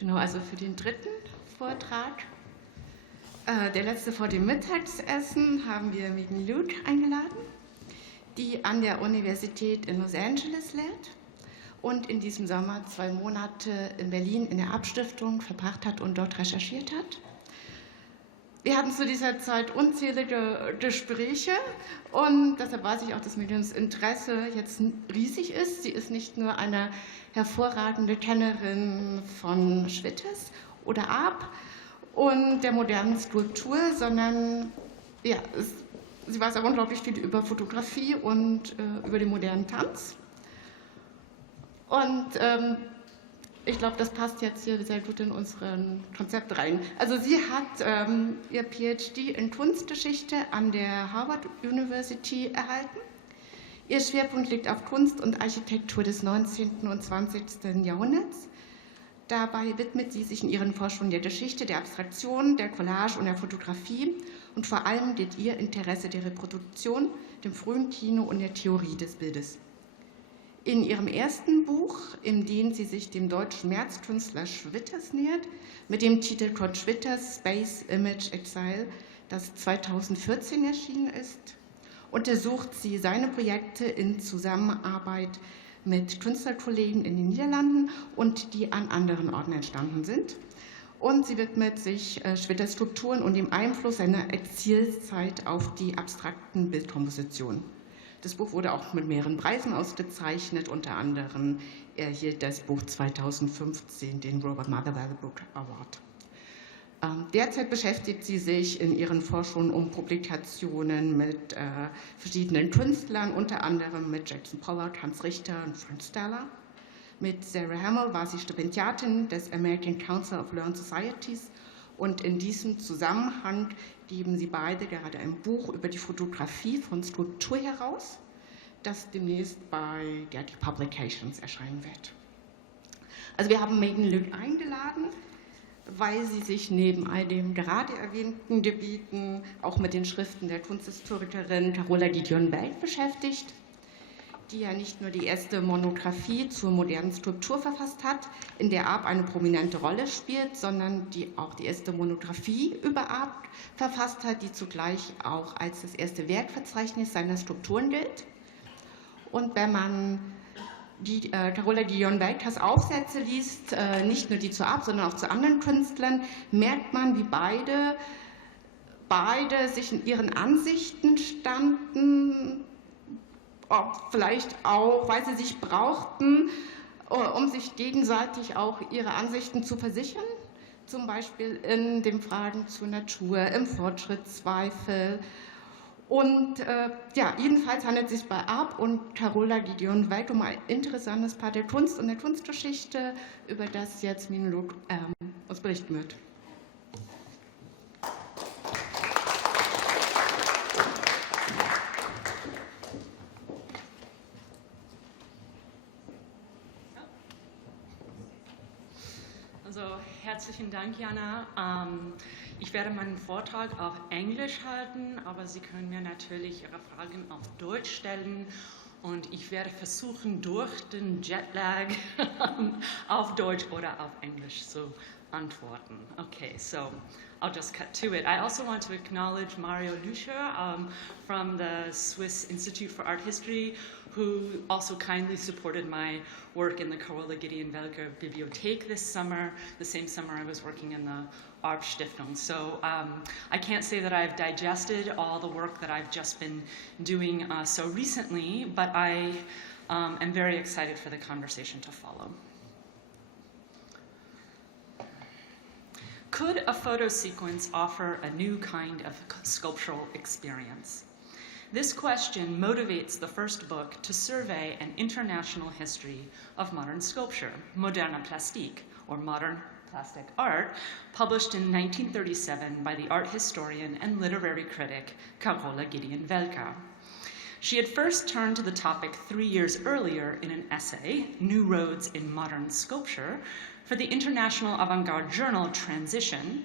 Genau, also für den dritten Vortrag, der letzte vor dem Mittagsessen, haben wir Megan Luke eingeladen, die an der Universität in Los Angeles lehrt und in diesem Sommer 2 Monate in Berlin in der Stiftung verbracht hat und dort recherchiert hat. Wir hatten zu dieser Zeit unzählige Gespräche und deshalb weiß ich auch, dass Mediums Interesse jetzt riesig ist. Sie ist nicht nur eine hervorragende Kennerin von Schwitters oder Arp und der modernen Skulptur, sondern ja, sie weiß auch unglaublich viel über Fotografie und über den modernen Tanz. Und ich glaube, das passt jetzt hier sehr gut in unseren Konzept rein. Also sie hat ihr PhD in Kunstgeschichte an der Harvard University erhalten. Ihr Schwerpunkt liegt auf Kunst und Architektur des 19. und 20. Jahrhunderts. Dabei widmet sie sich in ihren Forschungen der Geschichte, der Abstraktion, der Collage und der Fotografie und vor allem gilt ihr Interesse der Reproduktion, dem frühen Kino und der Theorie des Bildes. In ihrem ersten Buch, in dem sie sich dem deutschen Märzkünstler Schwitters nähert, mit dem Titel Kurt Schwitters Space Image Exile, das 2014 erschienen ist, untersucht sie seine Projekte in Zusammenarbeit mit Künstlerkollegen in den Niederlanden und die an anderen Orten entstanden sind. Und sie widmet sich Schwitters Strukturen und dem Einfluss seiner Exilzeit auf die abstrakten Bildkompositionen. Das Buch wurde auch mit mehreren Preisen ausgezeichnet, unter anderem erhielt das Buch 2015 den Robert Motherwell Book Award. Derzeit beschäftigt sie sich in ihren Forschungen um Publikationen mit verschiedenen Künstlern, unter anderem mit Jackson Pollock, Hans Richter und Frank Stella. Mit Sarah Hamill war sie Stipendiatin des American Council of Learned Societies und in diesem Zusammenhang geben sie beide gerade ein Buch über die Fotografie von Skulptur heraus, das demnächst bei Getty Publications erscheinen wird. Also wir haben Megan Luke eingeladen, weil sie sich neben all den gerade erwähnten Gebieten auch mit den Schriften der Kunsthistorikerin Carola Giedion-Welcker beschäftigt, die ja nicht nur die erste Monographie zur modernen Skulptur verfasst hat, in der Arp eine prominente Rolle spielt, sondern die auch die erste Monographie über Arp verfasst hat, die zugleich auch als das erste Werkverzeichnis seiner Skulpturen gilt. Und wenn man die Carola Giedion-Welckers Aufsätze liest, nicht nur die zu Arp, sondern auch zu anderen Künstlern, merkt man, wie beide sich in ihren Ansichten standen, vielleicht auch, weil sie sich brauchten, um sich gegenseitig auch ihre Ansichten zu versichern, zum Beispiel in den Fragen zur Natur, im Fortschrittszweifel. Und ja, jedenfalls handelt es sich bei Arp und Carola Giedion-Welcker um ein interessantes Paar der Kunst und der Kunstgeschichte, über das jetzt Megan Luke uns berichten wird. Also herzlichen Dank, Jana. Ich werde meinen Vortrag auf Englisch halten, aber Sie können mir natürlich Ihre Fragen auf Deutsch stellen und ich werde versuchen, durch den Jetlag auf Deutsch oder auf Englisch zu antworten. Okay, so I'll just cut to it. I also want to acknowledge Mario Lucher from the Swiss Institute for Art History, who also kindly supported my work in the Carola Giedion-Welcker Bibliothek this summer, the same summer I was working in the Arp Stiftung. So I can't say that I've digested all the work that I've just been doing so recently, but I am very excited for the conversation to follow. Could a photo sequence offer a new kind of sculptural experience? This question motivates the first book to survey an international history of modern sculpture, Moderne Plastik, or Modern Plastic Art, published in 1937 by the art historian and literary critic Carola Giedion-Welcker. She had first turned to the topic 3 years earlier in an essay, New Roads in Modern Sculpture, for the international avant-garde journal Transition,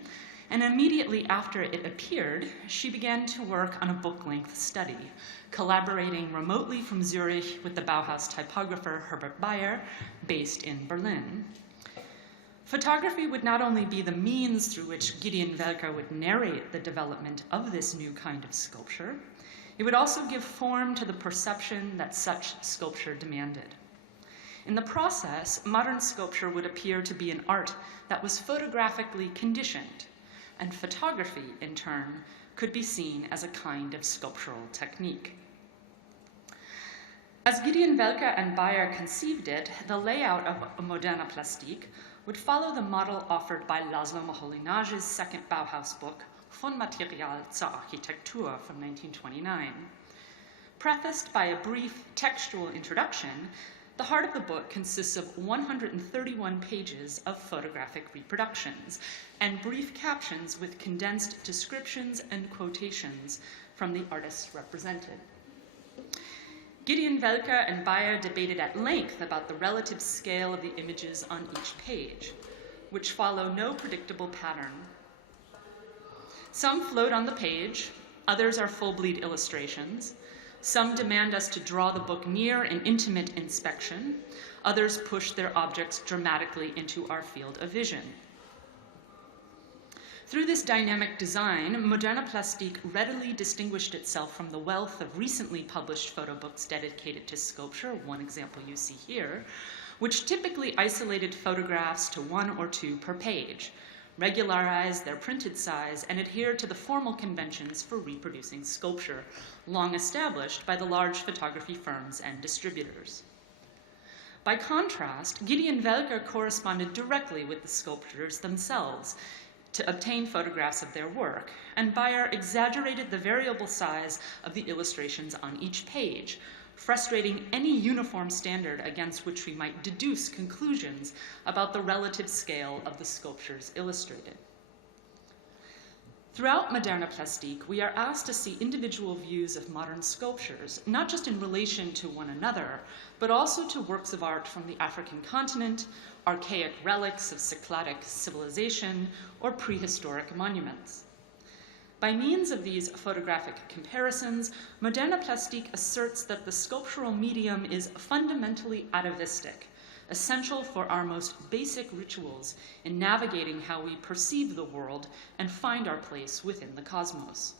and immediately after it appeared, she began to work on a book-length study, collaborating remotely from Zurich with the Bauhaus typographer Herbert Beyeler, based in Berlin. Photography would not only be the means through which Giedion-Welcker would narrate the development of this new kind of sculpture, it would also give form to the perception that such sculpture demanded. In the process, modern sculpture would appear to be an art that was photographically conditioned, and photography, in turn, could be seen as a kind of sculptural technique. As Giedion-Welcker and Beyeler conceived it, the layout of a Moderne Plastik would follow the model offered by Laszlo Moholinage's second Bauhaus book, Von Material zur Architektur from 1929. Prefaced by a brief textual introduction, the heart of the book consists of 131 pages of photographic reproductions and brief captions with condensed descriptions and quotations from the artists represented. Giedion-Welcker and Beyeler debated at length about the relative scale of the images on each page, which follow no predictable pattern. Some float on the page, others are full-bleed illustrations. Some demand us to draw the book near an intimate inspection. Others push their objects dramatically into our field of vision. Through this dynamic design, Moderne Plastik readily distinguished itself from the wealth of recently published photo books dedicated to sculpture, one example you see here, which typically isolated photographs to 1 or 2 per page, regularized their printed size, and adhered to the formal conventions for reproducing sculpture, long established by the large photography firms and distributors. By contrast, Giedion-Welcker corresponded directly with the sculptors themselves to obtain photographs of their work, and Beyeler exaggerated the variable size of the illustrations on each page, frustrating any uniform standard against which we might deduce conclusions about the relative scale of the sculptures illustrated. Throughout Moderne Plastik, we are asked to see individual views of modern sculptures, not just in relation to one another, but also to works of art from the African continent, archaic relics of Cycladic civilization, or prehistoric monuments. By means of these photographic comparisons, Moderne Plastik asserts that the sculptural medium is fundamentally atavistic, essential for our most basic rituals in navigating how we perceive the world and find our place within the cosmos.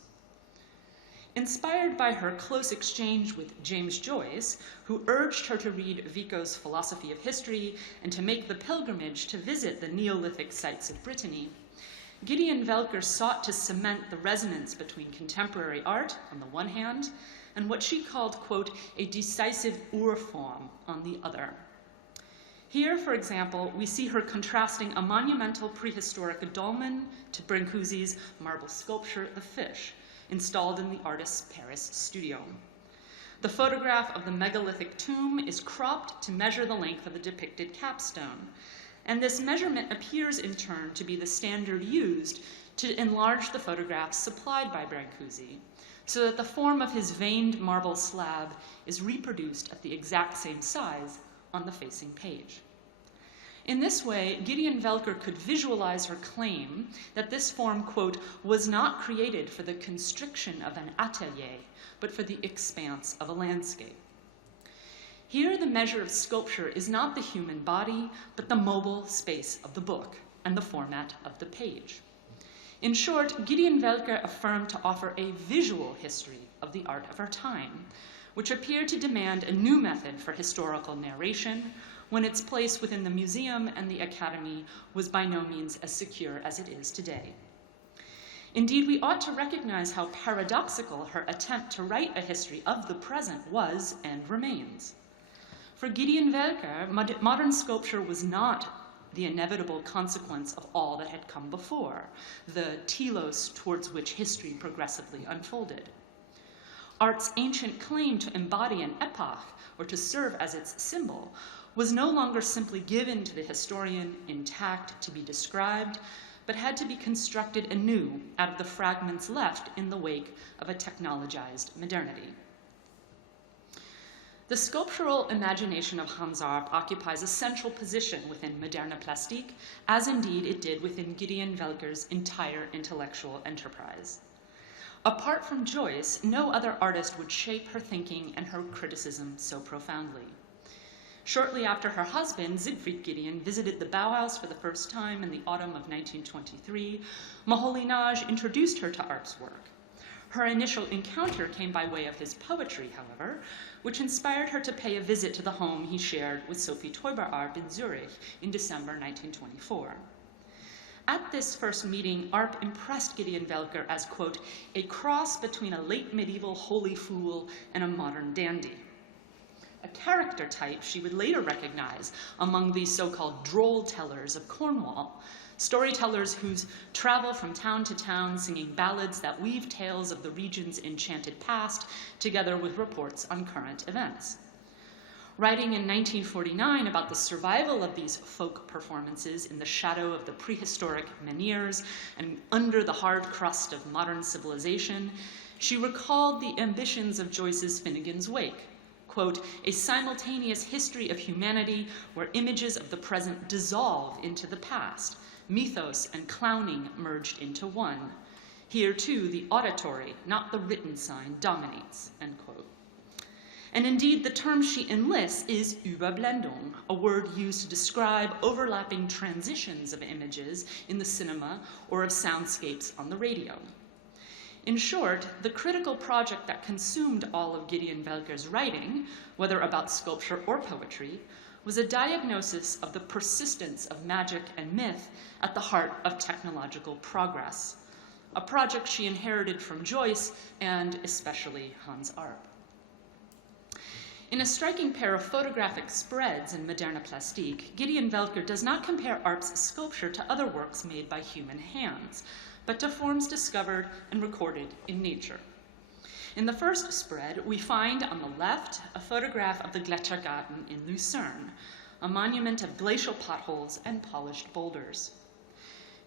Inspired by her close exchange with James Joyce, who urged her to read Vico's Philosophy of History and to make the pilgrimage to visit the Neolithic sites of Brittany, Giedion-Welcker sought to cement the resonance between contemporary art, on the one hand, and what she called, quote, a decisive urform on the other. Here, for example, we see her contrasting a monumental prehistoric dolmen to Brancosi's marble sculpture, The Fish, installed in the artist's Paris studio. The photograph of the megalithic tomb is cropped to measure the length of the depicted capstone, and this measurement appears in turn to be the standard used to enlarge the photographs supplied by Brancusi, so that the form of his veined marble slab is reproduced at the exact same size on the facing page. In this way, Giedion-Welcker could visualize her claim that this form, quote, was not created for the constriction of an atelier, but for the expanse of a landscape. Here, the measure of sculpture is not the human body, but the mobile space of the book and the format of the page. In short, Giedion-Welcker affirmed to offer a visual history of the art of her time, which appeared to demand a new method for historical narration, when its place within the museum and the academy was by no means as secure as it is today. Indeed, we ought to recognize how paradoxical her attempt to write a history of the present was and remains. For Giedion-Welcker, modern sculpture was not the inevitable consequence of all that had come before, the telos towards which history progressively unfolded. Art's ancient claim to embody an epoch or to serve as its symbol was no longer simply given to the historian intact to be described, but had to be constructed anew out of the fragments left in the wake of a technologized modernity. The sculptural imagination of Hans Arp occupies a central position within Moderne Plastik, as indeed it did within Giedion-Welcker's entire intellectual enterprise. Apart from Joyce, no other artist would shape her thinking and her criticism so profoundly. Shortly after her husband, Siegfried Giedion, visited the Bauhaus for the first time in the autumn of 1923, Moholy-Nagy introduced her to Arp's work. Her initial encounter came by way of his poetry, however, which inspired her to pay a visit to the home he shared with Sophie Teuber-Arp in Zurich in December 1924. At this first meeting, Arp impressed Giedion-Welcker as, quote, a cross between a late medieval holy fool and a modern dandy. A character type she would later recognize among the so-called droll tellers of Cornwall, storytellers whose travel from town to town singing ballads that weave tales of the region's enchanted past together with reports on current events. Writing in 1949 about the survival of these folk performances in the shadow of the prehistoric menhirs and under the hard crust of modern civilization, she recalled the ambitions of Joyce's Finnegan's Wake, quote, a simultaneous history of humanity where images of the present dissolve into the past, mythos and clowning merged into one. Here, too, the auditory, not the written sign, dominates, end quote. And indeed, the term she enlists is Überblendung, a word used to describe overlapping transitions of images in the cinema or of soundscapes on the radio. In short, the critical project that consumed all of Giedion-Welcker's writing, whether about sculpture or poetry, was a diagnosis of the persistence of magic and myth at the heart of technological progress, a project she inherited from Joyce and especially Hans Arp. In a striking pair of photographic spreads in Moderne Plastik, Giedion-Welcker does not compare Arp's sculpture to other works made by human hands, but to forms discovered and recorded in nature. In the first spread, we find on the left a photograph of the Gletschergarten in Lucerne, a monument of glacial potholes and polished boulders.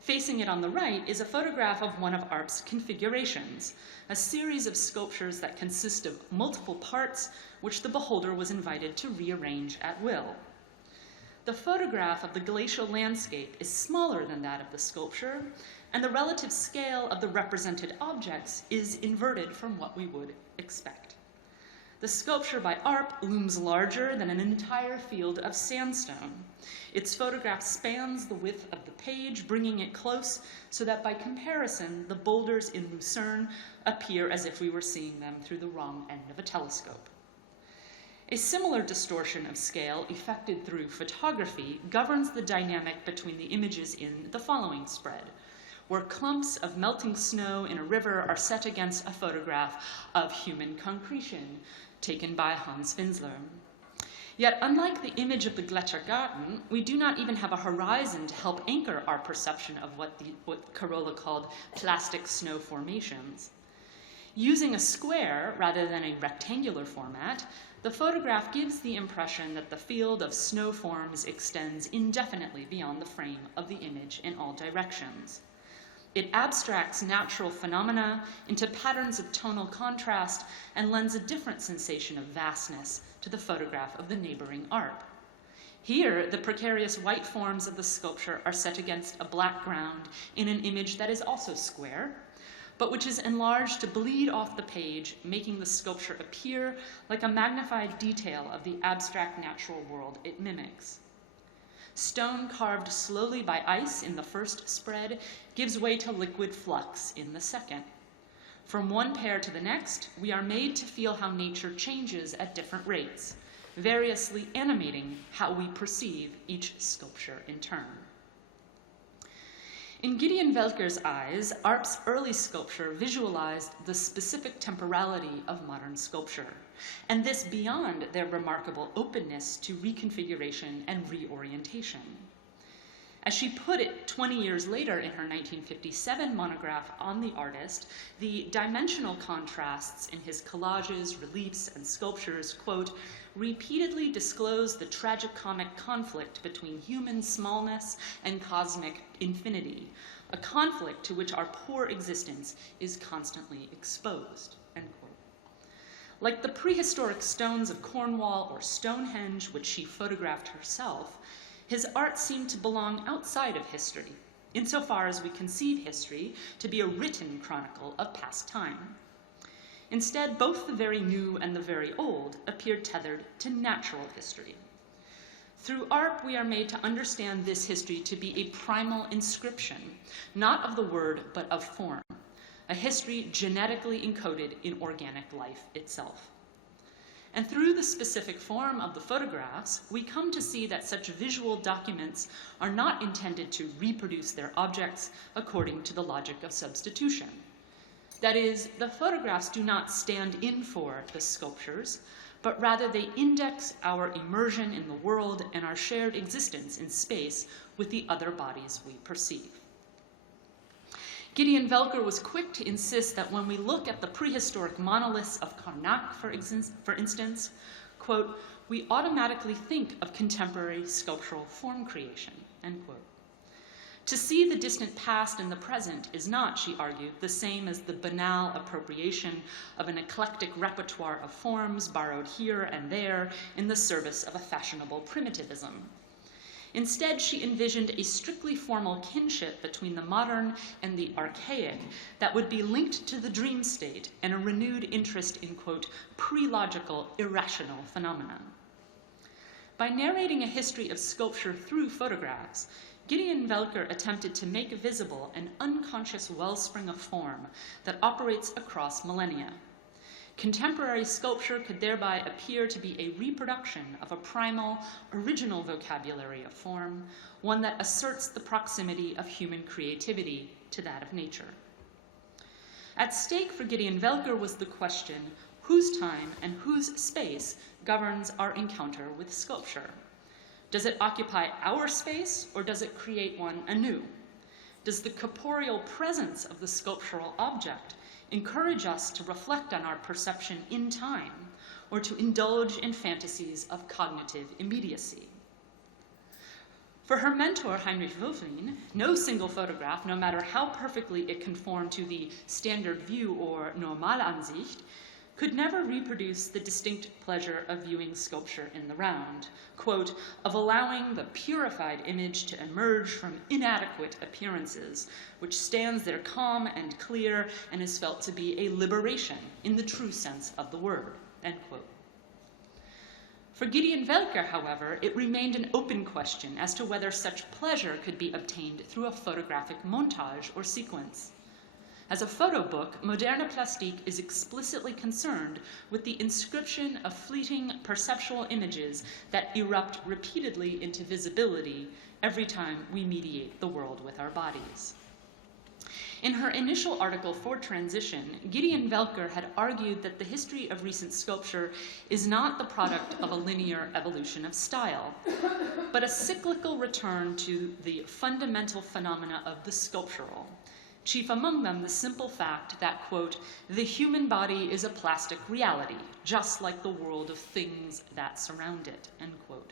Facing it on the right is a photograph of one of Arp's configurations, a series of sculptures that consist of multiple parts which the beholder was invited to rearrange at will. The photograph of the glacial landscape is smaller than that of the sculpture, and the relative scale of the represented objects is inverted from what we would expect. The sculpture by Arp looms larger than an entire field of sandstone. Its photograph spans the width of the page, bringing it close so that by comparison, the boulders in Lucerne appear as if we were seeing them through the wrong end of a telescope. A similar distortion of scale effected through photography governs the dynamic between the images in the following spread, where clumps of melting snow in a river are set against a photograph of human concretion taken by Hans Finzler. Yet, unlike the image of the Gletschergarten, we do not even have a horizon to help anchor our perception of what Carola called plastic snow formations. Using a square rather than a rectangular format, the photograph gives the impression that the field of snow forms extends indefinitely beyond the frame of the image in all directions. It abstracts natural phenomena into patterns of tonal contrast and lends a different sensation of vastness to the photograph of the neighboring Arp. Here, the precarious white forms of the sculpture are set against a black ground in an image that is also square, but which is enlarged to bleed off the page, making the sculpture appear like a magnified detail of the abstract natural world it mimics. Stone carved slowly by ice in the first spread gives way to liquid flux in the second. From one pair to the next, we are made to feel how nature changes at different rates, variously animating how we perceive each sculpture in turn. In Giedion-Welcker's eyes, Arp's early sculpture visualized the specific temporality of modern sculpture, and this beyond their remarkable openness to reconfiguration and reorientation. As she put it 20 years later in her 1957 monograph on the artist, the dimensional contrasts in his collages, reliefs, and sculptures, quote, repeatedly disclose the tragicomic conflict between human smallness and cosmic infinity, a conflict to which our poor existence is constantly exposed, end quote. Like the prehistoric stones of Cornwall or Stonehenge, which she photographed herself, his art seemed to belong outside of history, insofar as we conceive history to be a written chronicle of past time. Instead, both the very new and the very old appeared tethered to natural history. Through art, we are made to understand this history to be a primal inscription, not of the word, but of form, a history genetically encoded in organic life itself. And through the specific form of the photographs, we come to see that such visual documents are not intended to reproduce their objects according to the logic of substitution. That is, the photographs do not stand in for the sculptures, but rather they index our immersion in the world and our shared existence in space with the other bodies we perceive. Giedion-Welcker was quick to insist that when we look at the prehistoric monoliths of Karnak, for instance, quote, we automatically think of contemporary sculptural form creation, end quote. To see the distant past in the present is not, she argued, the same as the banal appropriation of an eclectic repertoire of forms borrowed here and there in the service of a fashionable primitivism. Instead, she envisioned a strictly formal kinship between the modern and the archaic that would be linked to the dream state and a renewed interest in, quote, pre-logical, irrational phenomena. By narrating a history of sculpture through photographs, Giedion-Welcker attempted to make visible an unconscious wellspring of form that operates across millennia. Contemporary sculpture could thereby appear to be a reproduction of a primal, original vocabulary of form, one that asserts the proximity of human creativity to that of nature. At stake for Giedion-Welcker was the question, whose time and whose space governs our encounter with sculpture? Does it occupy our space, or does it create one anew? Does the corporeal presence of the sculptural object encourage us to reflect on our perception in time, or to indulge in fantasies of cognitive immediacy? For her mentor, Heinrich Wölfflin, no single photograph, no matter how perfectly it conformed to the standard view or Normalansicht, could never reproduce the distinct pleasure of viewing sculpture in the round, quote, of allowing the purified image to emerge from inadequate appearances, which stands there calm and clear and is felt to be a liberation in the true sense of the word, end quote. For Giedion-Welcker, however, it remained an open question as to whether such pleasure could be obtained through a photographic montage or sequence. As a photo book, Moderne Plastik is explicitly concerned with the inscription of fleeting perceptual images that erupt repeatedly into visibility every time we mediate the world with our bodies. In her initial article for Transition, Giedion-Welcker had argued that the history of recent sculpture is not the product of a linear evolution of style, but a cyclical return to the fundamental phenomena of the sculptural, chief among them the simple fact that, quote, the human body is a plastic reality, just like the world of things that surround it, end quote.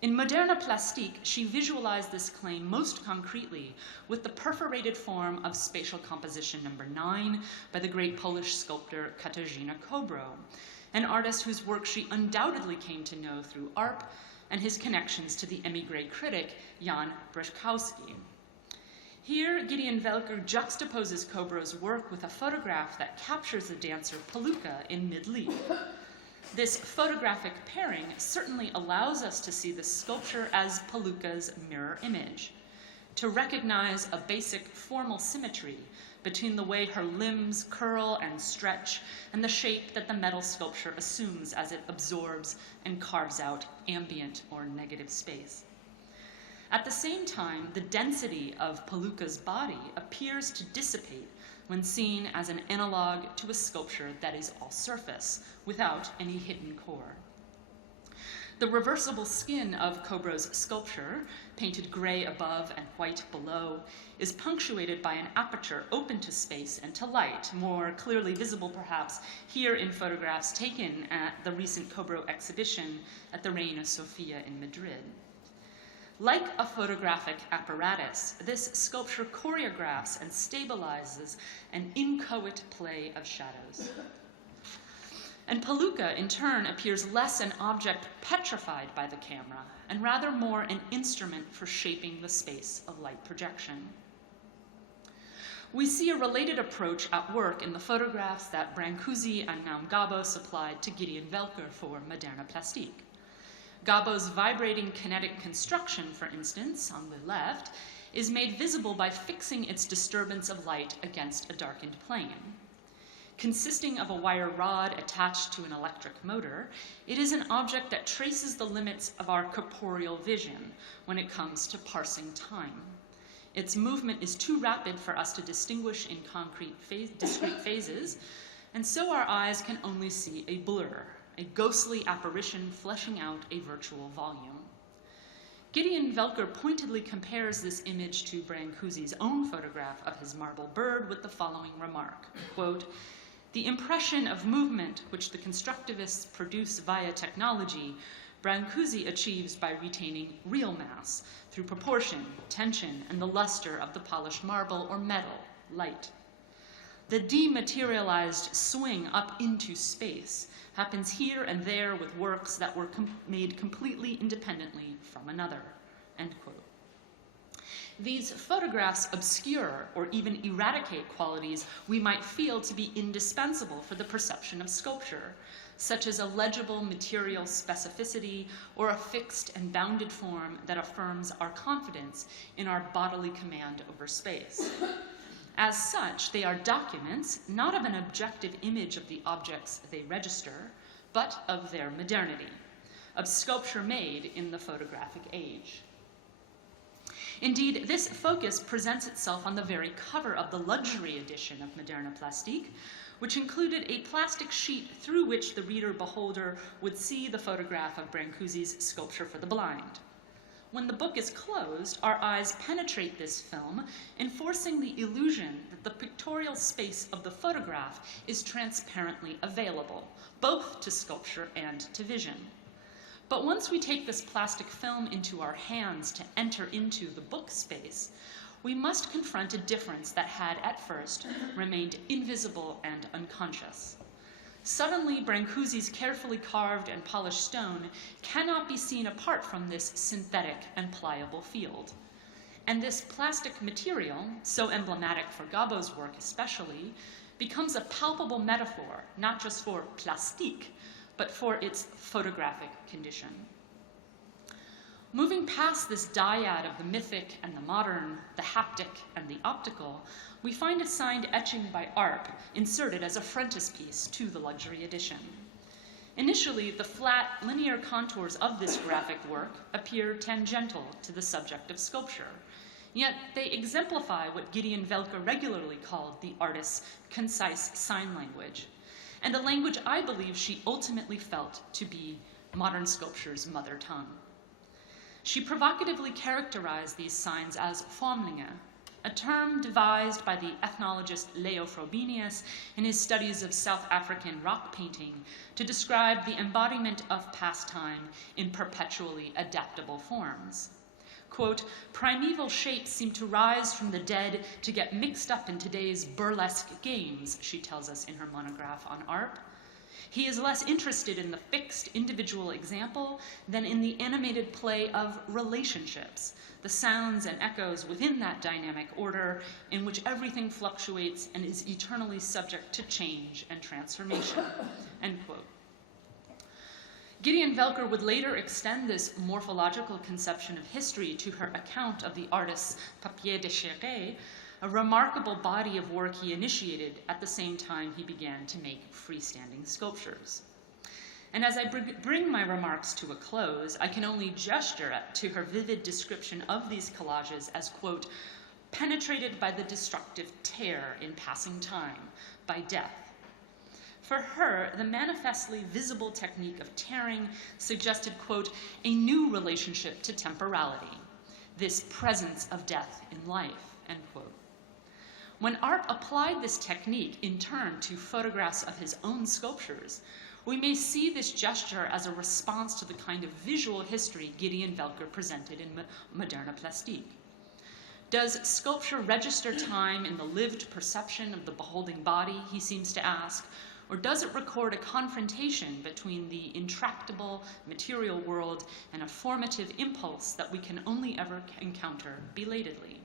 In Moderne Plastik, she visualized this claim most concretely with the perforated form of spatial composition number 9 by the great Polish sculptor Katarzyna Kobro, an artist whose work she undoubtedly came to know through ARP and his connections to the émigré critic Jan Breszkowski. Here, Giedion-Welcker juxtaposes Kobro's work with a photograph that captures the dancer Palooka in mid-leap. This photographic pairing certainly allows us to see the sculpture as Palooka's mirror image, to recognize a basic formal symmetry between the way her limbs curl and stretch and the shape that the metal sculpture assumes as it absorbs and carves out ambient or negative space. At the same time, the density of Palooka's body appears to dissipate when seen as an analog to a sculpture that is all surface, without any hidden core. The reversible skin of Kobro's sculpture, painted gray above and white below, is punctuated by an aperture open to space and to light, more clearly visible perhaps here in photographs taken at the recent Kobro exhibition at the Reina Sofia in Madrid. Like a photographic apparatus, this sculpture choreographs and stabilizes an inchoate play of shadows. And Palooka, in turn, appears less an object petrified by the camera, and rather more an instrument for shaping the space of light projection. We see a related approach at work in the photographs that Brancusi and Naum Gabo supplied to Giedion-Welcker for Moderne Plastik. Gabo's vibrating kinetic construction, for instance, on the left, is made visible by fixing its disturbance of light against a darkened plane. Consisting of a wire rod attached to an electric motor, it is an object that traces the limits of our corporeal vision when it comes to parsing time. Its movement is too rapid for us to distinguish in discrete phases, and so our eyes can only see a blur, a ghostly apparition fleshing out a virtual volume. Giedion-Welcker pointedly compares this image to Brancusi's own photograph of his marble bird with the following remark, quote, "The impression of movement which the constructivists produce via technology, Brancusi achieves by retaining real mass through proportion, tension, and the luster of the polished marble or metal, light. The dematerialized swing up into space happens here and there with works that were made completely independently from another," end quote. These photographs obscure or even eradicate qualities we might feel to be indispensable for the perception of sculpture, such as a legible material specificity or a fixed and bounded form that affirms our confidence in our bodily command over space. As such, they are documents not of an objective image of the objects they register, but of their modernity, of sculpture made in the photographic age. Indeed, this focus presents itself on the very cover of the luxury edition of Moderne Plastique, which included a plastic sheet through which the reader-beholder would see the photograph of Brancusi's Sculpture for the Blind. When the book is closed, our eyes penetrate this film, enforcing the illusion that the pictorial space of the photograph is transparently available, both to sculpture and to vision. But once we take this plastic film into our hands to enter into the book space, we must confront a difference that had at first remained invisible and unconscious. Suddenly, Brancusi's carefully carved and polished stone cannot be seen apart from this synthetic and pliable field. And this plastic material, so emblematic for Gabo's work especially, becomes a palpable metaphor, not just for plastique, but for its photographic condition. Moving past this dyad of the mythic and the modern, the haptic and the optical, we find a signed etching by Arp inserted as a frontispiece to the luxury edition. Initially, the flat, linear contours of this graphic work appear tangential to the subject of sculpture, yet they exemplify what Giedion-Welcker regularly called the artist's concise sign language, and a language I believe she ultimately felt to be modern sculpture's mother tongue. She provocatively characterized these signs as Formlinge, a term devised by the ethnologist Leo Frobenius in his studies of South African rock painting to describe the embodiment of past time in perpetually adaptable forms. Quote, "Primeval shapes seem to rise from the dead to get mixed up in today's burlesque games," she tells us in her monograph on Arp. He is less interested in the fixed individual example than in the animated play of relationships, the sounds and echoes within that dynamic order in which everything fluctuates and is eternally subject to change and transformation, end quote. Giedion-Welcker would later extend this morphological conception of history to her account of the artist's papier déchiré, a remarkable body of work he initiated at the same time he began to make freestanding sculptures. And as I bring my remarks to a close, I can only gesture to her vivid description of these collages as, quote, "penetrated by the destructive tear in passing time, by death." For her, the manifestly visible technique of tearing suggested, quote, "a new relationship to temporality, this presence of death in life," end quote. When Arp applied this technique in turn to photographs of his own sculptures, we may see this gesture as a response to the kind of visual history Giedion-Welcker presented in Moderne Plastique. Does sculpture register time in the lived perception of the beholding body, he seems to ask, or does it record a confrontation between the intractable material world and a formative impulse that we can only ever encounter belatedly?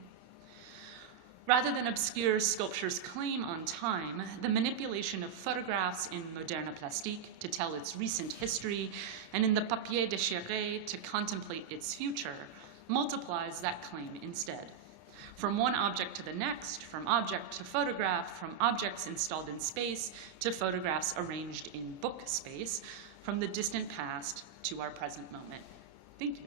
Rather than obscure sculpture's claim on time, the manipulation of photographs in moderne plastique to tell its recent history and in the papier déchiré to contemplate its future multiplies that claim instead. From one object to the next, from object to photograph, from objects installed in space to photographs arranged in book space, from the distant past to our present moment. Thank you.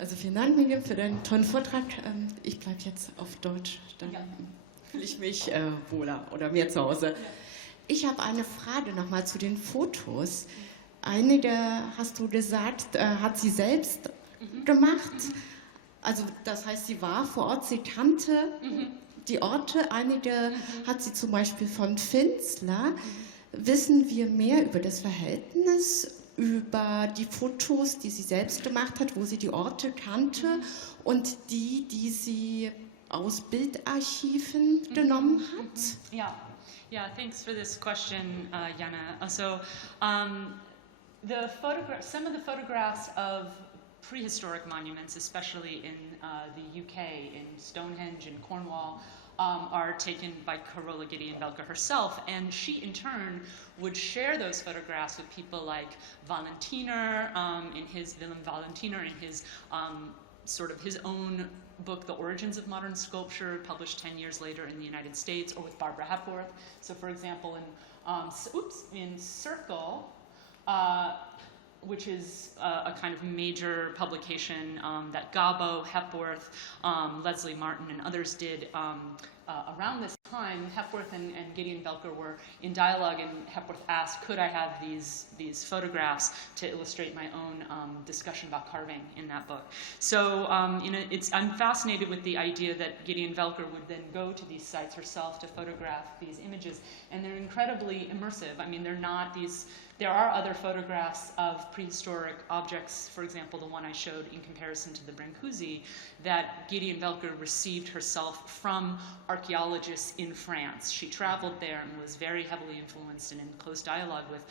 Also vielen Dank, Miriam, für deinen tollen Vortrag. Ich bleibe jetzt auf Deutsch, dann fühle ich mich wohler oder mehr zu Hause. Ich habe eine Frage nochmal zu den Fotos. Einige, hast du gesagt, hat sie selbst gemacht. Also das heißt, sie war vor Ort, sie kannte die Orte. Einige hat sie zum Beispiel von Finzler. Wissen wir mehr über das Verhältnis, über die Fotos, die sie selbst gemacht hat, wo sie die Orte kannte und die sie aus Bildarchiven genommen hat? Yeah, thanks for this question, Jana. So, some of the photographs of prehistoric monuments, especially in the UK, in Stonehenge and Cornwall, are taken by Carola Giedion-Welcker herself, and she in turn would share those photographs with people like Valentiner, Willem Valentiner in his sort of his own book, The Origins of Modern Sculpture, published 10 years later in the United States, or with Barbara Hepworth. So for example, in Circle, which is a kind of major publication that Gabo, Hepworth, Leslie Martin, and others did around this time. Hepworth and Giedion-Welcker were in dialogue, and Hepworth asked, could I have these photographs to illustrate my own discussion about carving in that book? So I'm fascinated with the idea that Giedion-Welcker would then go to these sites herself to photograph these images, and they're incredibly immersive. I mean, they're not these. There are other photographs of prehistoric objects, for example, the one I showed in comparison to the Brancusi, that Giedion-Welcker received herself from archaeologists in France. She traveled there and was very heavily influenced and in close dialogue with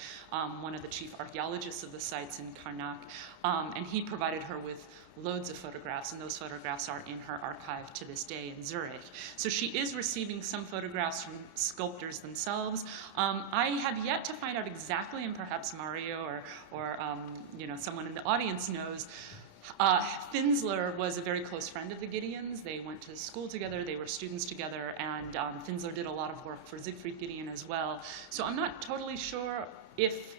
one of the chief archaeologists of the sites in Karnak, and he provided her with loads of photographs, and those photographs are in her archive to this day in Zurich. So she is receiving some photographs from sculptors themselves. I have yet to find out exactly, and perhaps Mario or someone in the audience knows, Finzler was a very close friend of the Giedions. They went to school together, they were students together, and Finzler did a lot of work for Siegfried Giedion as well. So I'm not totally sure if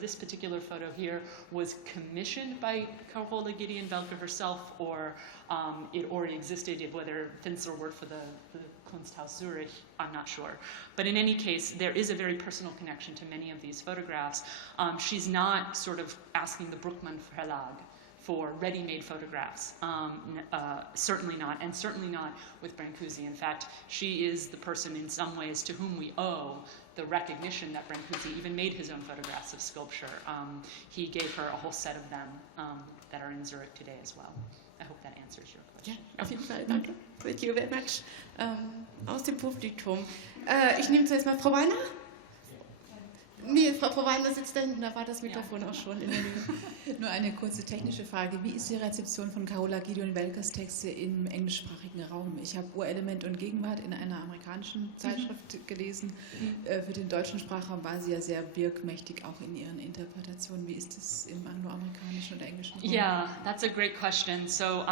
this particular photo here was commissioned by Carola Giedion-Welcker herself, or it already existed. Whether Finzler worked for the Kunsthaus Zurich, I'm not sure. But in any case, there is a very personal connection to many of these photographs. She's not sort of asking the Bruckmann Verlag for ready-made photographs. Certainly not, and certainly not with Brancusi. In fact, she is the person in some ways to whom we owe the recognition that Brancusi even made his own photographs of sculpture. He gave her a whole set of them that are in Zurich today as well. I hope that answers your question. Ja, auf jeden Fall, danke. Thank you very much. Aus dem Publikum. Ich nehme zuerst mal Frau Weiner. Nee, Frau Weiner sitzt da hinten, da war das Mikrofon auch schon in der Nähe. Nur eine kurze technische Frage. Wie ist die Rezeption von Carola Giedion-Welckers Texte im englischsprachigen Raum? Ich habe Urelement und Gegenwart in einer amerikanischen Zeitschrift gelesen. Für den deutschen Sprachraum war sie ja sehr wirkmächtig, auch in ihren Interpretationen. Wie ist es im angloamerikanischen oder englischen Raum? Yeah, that's a great question. So,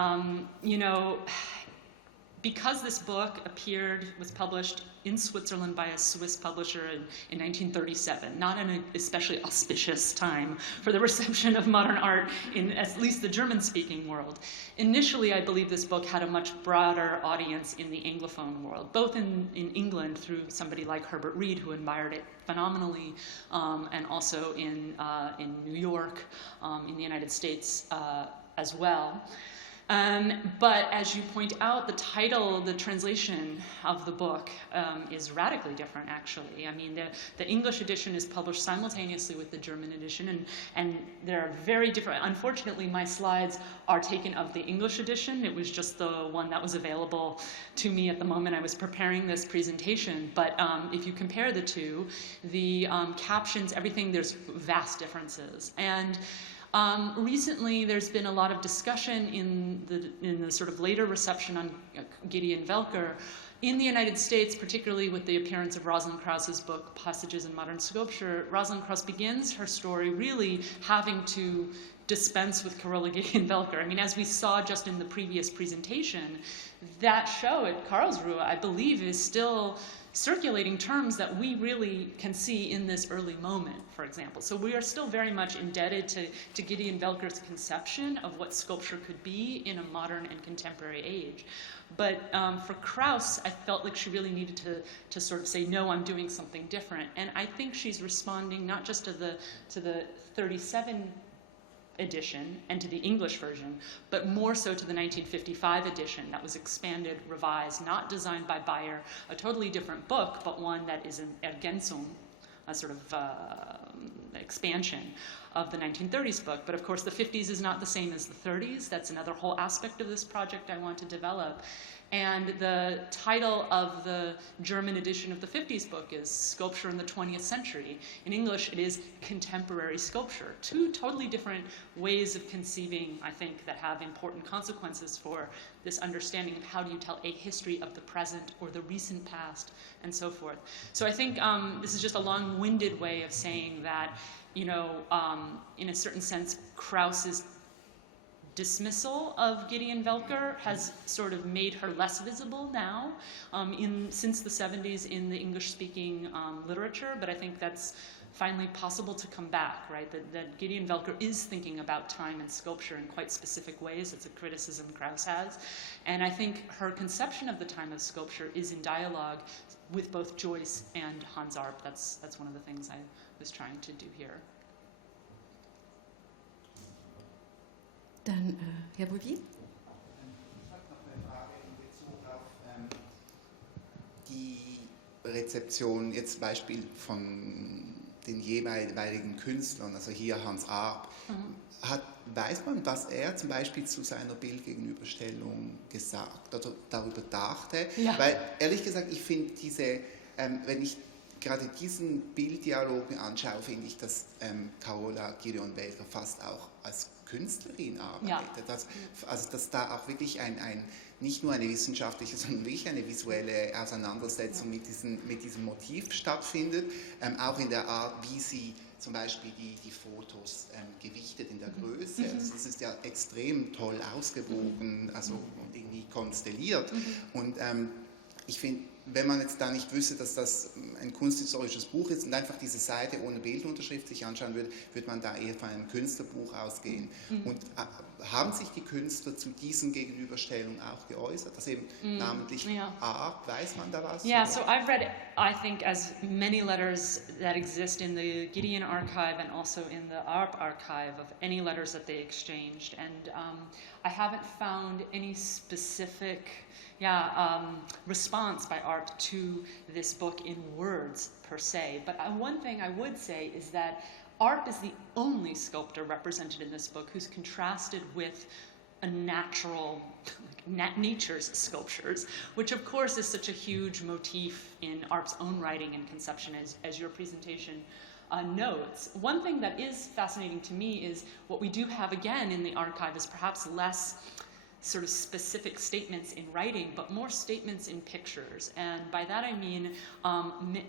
because this book was published in Switzerland by a Swiss publisher in 1937, not an especially auspicious time for the reception of modern art in at least the German-speaking world. Initially, I believe this book had a much broader audience in the Anglophone world, both in England through somebody like Herbert Reed, who admired it phenomenally, and also in New York, in the United States as well. But as you point out, the title, the translation of the book is radically different, actually. I mean, the English edition is published simultaneously with the German edition, and they're very different. Unfortunately, my slides are taken of the English edition. It was just the one that was available to me at the moment I was preparing this presentation. But if you compare the two, the captions, everything, there's vast differences. And recently, there's been a lot of discussion in the sort of later reception on Giedion-Welcker in the United States, particularly with the appearance of Rosalind Krauss's book, Passages in Modern Sculpture. Rosalind Krauss begins her story really having to dispense with Carola Giedion-Welcker. I mean, as we saw just in the previous presentation, that show at Karlsruhe, I believe, is still circulating terms that we really can see in this early moment, for example. So we are still very much indebted to Giedion-Welcker's conception of what sculpture could be in a modern and contemporary age. But for Krauss, I felt like she really needed to sort of say, no, I'm doing something different. And I think she's responding not just to the 37 edition and to the English version, but more so to the 1955 edition that was expanded, revised, not designed by Beyeler, a totally different book, but one that is an Ergänzung, a sort of expansion of the 1930s book. But of course, the 50s is not the same as the 30s. That's another whole aspect of this project I want to develop. And the title of the German edition of the 50s book is Sculpture in the 20th Century. In English, it is Contemporary Sculpture. Two totally different ways of conceiving, I think, that have important consequences for this understanding of how do you tell a history of the present or the recent past and so forth. So I think this is just a long-winded way of saying that, you know, in a certain sense, Krauss's dismissal of Giedion-Welcker has sort of made her less visible now since the 70s in the English-speaking literature, but I think that's finally possible to come back, right? That Giedion-Welcker is thinking about time and sculpture in quite specific ways. It's a criticism Krauss has. And I think her conception of the time of sculpture is in dialogue with both Joyce and Hans Arp. That's one of the things I was trying to do here. Dann Herr Bouvier. Ich habe noch eine Frage in Bezug auf die Rezeption, jetzt Beispiel von den jeweiligen Künstlern, also hier Hans Arp. Weiß man, was er zum Beispiel zu seiner Bildgegenüberstellung gesagt oder darüber dachte? Ja. Weil ehrlich gesagt, ich finde wenn ich gerade diesen Bilddialog mir anschaue, finde ich, dass Carola Giedion-Welcker fast auch als Künstlerin arbeitet. Ja. Also dass da auch wirklich nicht nur eine wissenschaftliche, sondern wirklich eine visuelle Auseinandersetzung mit diesem Motiv stattfindet, auch in der Art, wie sie zum Beispiel die Fotos gewichtet in der Größe. Also das ist ja extrem toll ausgewogen, also und irgendwie konstelliert. Und ich finde, wenn man jetzt da nicht wüsste, dass das ein kunsthistorisches Buch ist und einfach diese Seite ohne Bildunterschrift sich anschauen würde, würde man da eher von einem Künstlerbuch ausgehen. Und haben sich die Künstler zu diesen Gegenüberstellungen auch geäußert? Also eben namentlich Arp, weiß man da was? Yeah, so I've read, I think, as many letters that exist in the Giedion archive and also in the Arp archive of any letters that they exchanged. And I haven't found any specific response by Arp to this book in words per se. But one thing I would say is that Arp is the only sculptor represented in this book who's contrasted with a nature's sculptures, which of course is such a huge motif in Arp's own writing and conception, as your presentation notes. One thing that is fascinating to me is what we do have again in the archive is perhaps less sort of specific statements in writing, but more statements in pictures. And by that I mean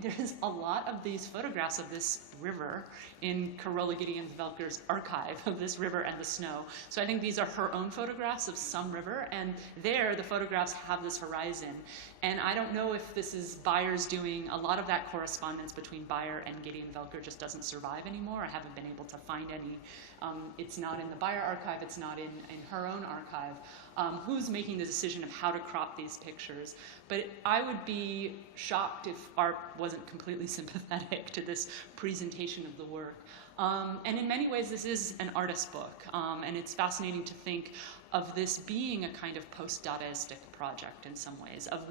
there's a lot of these photographs of this river in Carola Giedion-Welcker's archive of this river and the snow. So I think these are her own photographs of some river, and there the photographs have this horizon. And I don't know if this is Beyer's doing. A lot of that correspondence between Beyeler and Giedion-Welcker just doesn't survive anymore. I haven't been able to find any. It's not in the Beyeler archive, it's not in her own archive. Who's making the decision of how to crop these pictures? But I would be shocked if Arp wasn't completely sympathetic to this presentation of the work. And in many ways, this is an artist book, and it's fascinating to think of this being a kind of post-Dadaistic project in some ways, of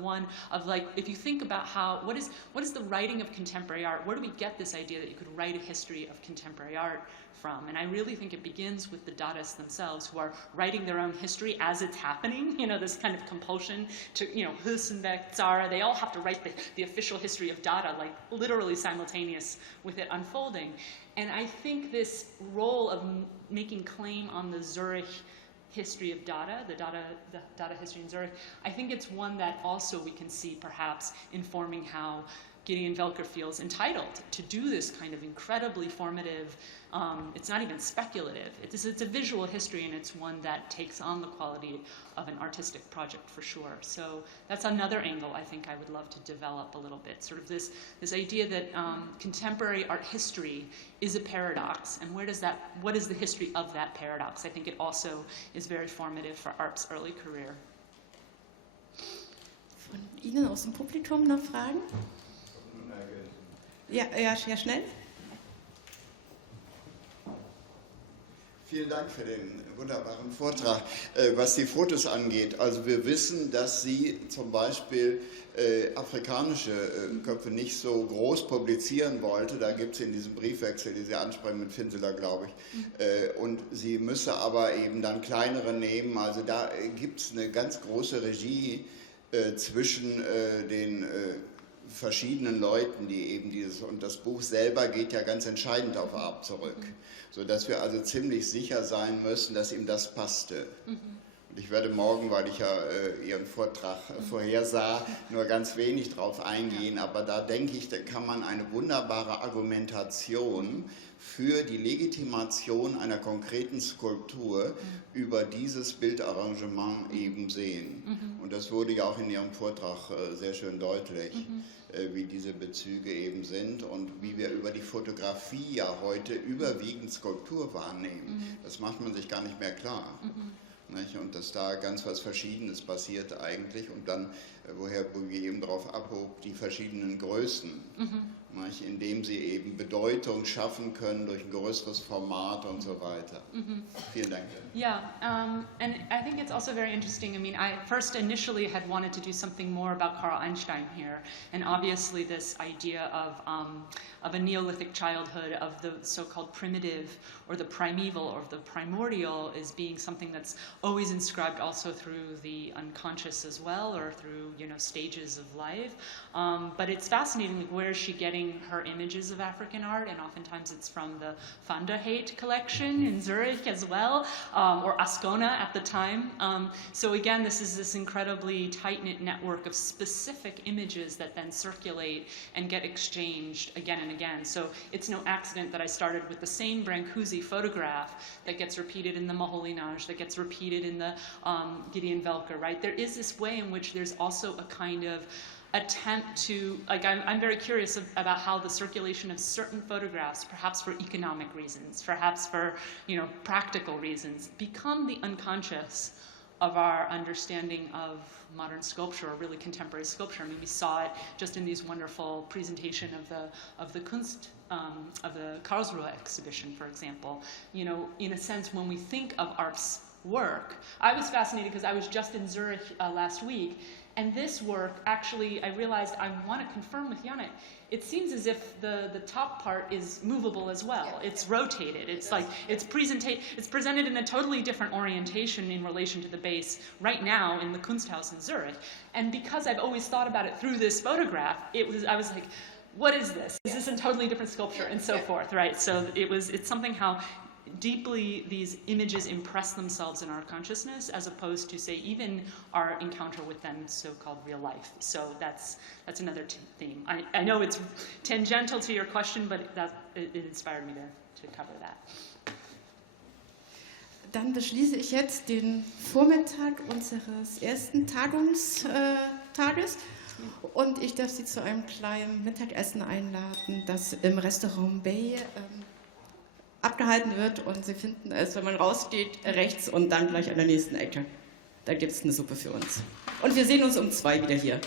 like, if you think about what is the writing of contemporary art, where do we get this idea that you could write a history of contemporary art from? And I really think it begins with the Dadaists themselves, who are writing their own history as it's happening, this kind of compulsion to, Husenbeck, Zara, they all have to write the official history of Dada, like literally simultaneous with it unfolding. And I think this role of making claim on the Zurich history of Dada, the Dada history in Zurich, I think it's one that also we can see perhaps informing how Giedion-Welcker feels entitled to do this kind of incredibly formative, it's not even speculative, it's a visual history, and it's one that takes on the quality of an artistic project for sure. So that's another angle I think I would love to develop a little bit, sort of this idea that contemporary art history is a paradox, and what is the history of that paradox? I think it also is very formative for Arp's early career. Von Ihnen aus dem Publikum noch Fragen? Ja, sehr schnell. Vielen Dank für den wunderbaren Vortrag. Was die Fotos angeht, also wir wissen, dass Sie zum Beispiel afrikanische Köpfe nicht so groß publizieren wollte. Da gibt es in diesem Briefwechsel, die Sie ansprechen mit Finseler, glaube ich. Und sie müsse aber eben dann kleinere nehmen. Also da gibt es eine ganz große Regie zwischen den verschiedenen Leuten, die eben und das Buch selber geht ja ganz entscheidend auf Arp zurück, sodass wir also ziemlich sicher sein müssen, dass ihm das passte. Und ich werde morgen, weil ich ja Ihren Vortrag vorhersah, nur ganz wenig drauf eingehen, aber da denke ich, da kann man eine wunderbare Argumentation für die Legitimation einer konkreten Skulptur über dieses Bildarrangement eben sehen. Und das wurde ja auch in Ihrem Vortrag sehr schön deutlich, wie diese Bezüge eben sind und wie wir über die Fotografie ja heute überwiegend Skulptur wahrnehmen. Das macht man sich gar nicht mehr klar. Nicht? Und dass da ganz was Verschiedenes passiert eigentlich und dann, woher Bouvier eben darauf abhob, die verschiedenen Größen, nicht? Indem sie eben Bedeutung schaffen können durch ein größeres Format und so weiter. Vielen Dank. Yeah, and I think it's also very interesting. I mean, I first initially had wanted to do something more about Carl Einstein here, and obviously this idea of a Neolithic childhood, of the so-called primitive or the primeval or the primordial is being something that's always inscribed also through the unconscious as well, or through, stages of life. But it's fascinating, like, where is she getting her images of African art? And oftentimes it's from the Van der Hayt collection in Zurich as well, or Ascona at the time. So again, this is this incredibly tight-knit network of specific images that then circulate and get exchanged again and again. So it's no accident that I started with the same Brancusi photograph that gets repeated in the Moholy-Nagy, that gets repeated in the Giedion-Welcker, right? There is this way in which there's also a kind of attempt to, like, I'm very curious about how the circulation of certain photographs, perhaps for economic reasons, perhaps for, practical reasons, become the unconscious of our understanding of modern sculpture, or really contemporary sculpture. I mean, we saw it just in these wonderful presentation of the Kunst, of the Karlsruhe exhibition, for example. In a sense, when we think of Arp's work, I was fascinated because I was just in Zurich last week, and this work, actually, I realized I want to confirm with Janet, it seems as if the top part is movable as well. Yeah, it's rotated. It's like, it's presented in a totally different orientation in relation to the base right now in the Kunsthaus in Zurich. And because I've always thought about it through this photograph, I was like, what is this? Is this a totally different sculpture? And so forth, right? So it's something how deeply these images impress themselves in our consciousness, as opposed to, say, even our encounter with them, so-called real life. So that's another theme. I know it's tangential to your question, but it inspired me to cover that. Dann beschließe ich jetzt den Vormittag unseres ersten Tagungstages und ich darf Sie zu einem kleinen Mittagessen einladen, das im Restaurant Beyeler abgehalten wird, und Sie finden es, wenn man rausgeht, rechts und dann gleich an der nächsten Ecke. Da gibt es eine Suppe für uns. Und wir sehen uns um 2 wieder hier.